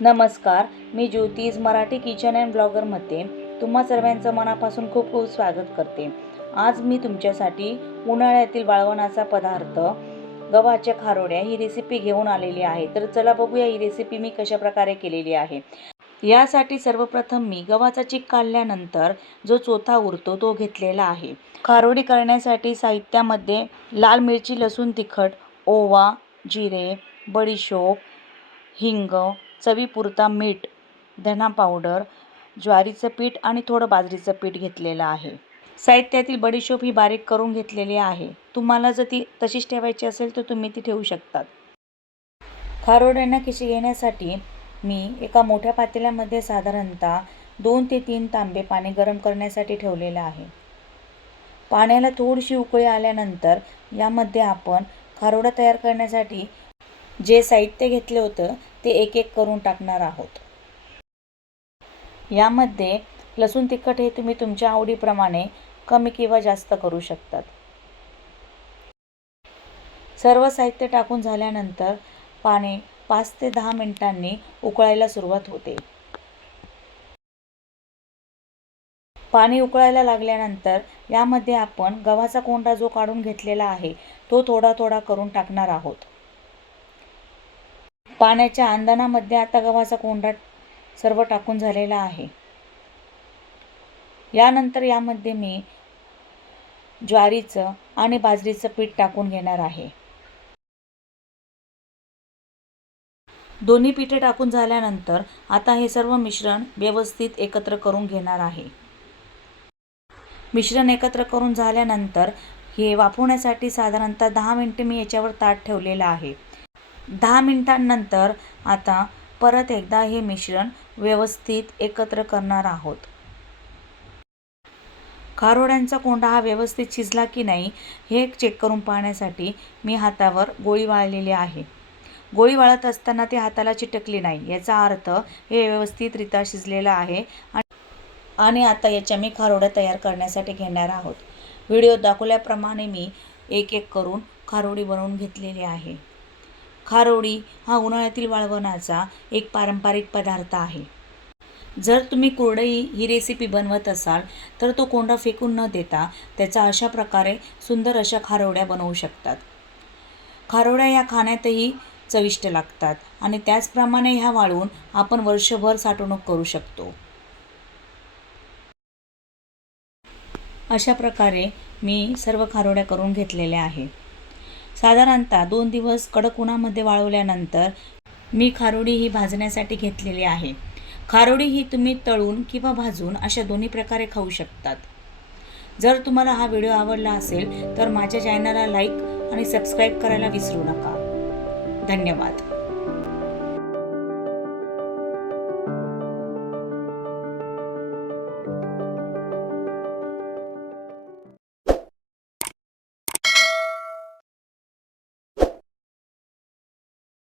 नमस्कार मी ज्योतिष Marathi kitchen and ब्लॉगरमध्ये तुम्हा सर्वांचं मनापासून खूप खूप स्वागत करते. आज मी तुमच्यासाठी उन्हाळ्यातील वाळवणाचा पदार्थ गव्हाच्या खारोड्या ही रेसिपी घेऊन आलेली आहे. तर चला बघूया ही रेसिपी मी कशा प्रकारे केलेली आहे. यासाठी सर्वप्रथम मी गव्हाचा चीक काढल्यानंतर जो चोथा उरतो तो घेतलेला आहे. खारोडी करण्यासाठी साहित्यामध्ये लाल मिरची लसूण तिखट ओवा जिरे बडीशोप हिंग चवीपुरता मीठ धना पावडर ज्वारीचं पीठ आणि थोडं बाजरीचं पीठ घेतलेलं आहे. साहित्यातील बडीशोप ही बारीक करून घेतलेली आहे. तुम्हाला जर ती तशीच ठेवायची असेल तर तुम्ही ती ठेवू शकतात. खारोड्यांना खिशी घेण्यासाठी मी एका मोठ्या पातेल्यामध्ये साधारणतः दोन ते तीन तांबे पाणी गरम करण्यासाठी ठेवलेलं आहे. पाण्याला थोडीशी उकळी आल्यानंतर यामध्ये आपण खारोडा तयार करण्यासाठी जे साहित्य घेतलं होतं ते एक एक करून टाकणार आहोत. यामध्ये लसूण तिखट हे तुम्ही तुमच्या आवडीप्रमाणे कमी किंवा जास्त करू शकतात. सर्व साहित्य टाकून झाल्यानंतर पाणी पाच ते दहा मिनिटांनी उकळायला सुरुवात होते. पाणी उकळायला लागल्यानंतर यामध्ये आपण गव्हाचा कोंडा जो काढून घेतलेला आहे तो थोडा थोडा करून टाकणार आहोत. पाण्याच्या अंदानामध्ये आता गव्हाचा कोंडा सर्व टाकून झालेला आहे. यानंतर यामध्ये मी ज्वारीचं आणि बाजरीचं पीठ टाकून घेणार आहे. दोन्ही पिठे टाकून झाल्यानंतर आता हे सर्व मिश्रण व्यवस्थित एकत्र करून घेणार आहे. मिश्रण एकत्र करून झाल्यानंतर हे वाफवण्यासाठी साधारणतः दहा मिनटे मी याच्यावर ताट ठेवलेलं आहे. दहा मिनटांनंतर आता परत एकदा हे मिश्रण व्यवस्थित एकत्र करणार आहोत. खारोड्यांचा कोंडा हा व्यवस्थित शिजला की नाही हे चेक करून पाहण्यासाठी मी हातावर गोळी वाळलेली आहे. गोळी वाळत असताना ते हाताला चिटकली नाही याचा अर्थ हे व्यवस्थितरित्या शिजलेलं आहे आणि आता याच्या मी खारोड्या तयार करण्यासाठी घेणार आहोत. व्हिडिओ दाखवल्याप्रमाणे मी एक एक करून खारोडी बनवून घेतलेली आहे. खारोडी हा उन्हाळ्यातील वाळवणाचा एक पारंपरिक पदार्थ आहे. जर तुम्ही कुरडई ही रेसिपी बनवत असाल तर तो कोंडा फेकून न देता त्याचा अशा प्रकारे सुंदर अशा खारोड्या बनवू शकतात. खारोड्या या खाण्यातही चविष्ट लागतात आणि त्याचप्रमाणे ह्या वाळवून आपण वर्षभर साठवणूक करू शकतो. अशा प्रकारे मी सर्व खारोड्या करून घेतलेल्या आहे साधारणतः दोन दिवस कडक उन्हामध्ये वाळवल्यानंतर मी खारोडी ही भाजण्यासाठी घेतलेली आहे. खारोडी ही तुम्ही तळून किंवा भाजून अशा दोन्ही प्रकारे खाऊ शकतात. जर तुम्हाला हा व्हिडिओ आवडला असेल तर माझ्या चॅनलला लाईक आणि सबस्क्राईब करायला विसरू नका. धन्यवाद.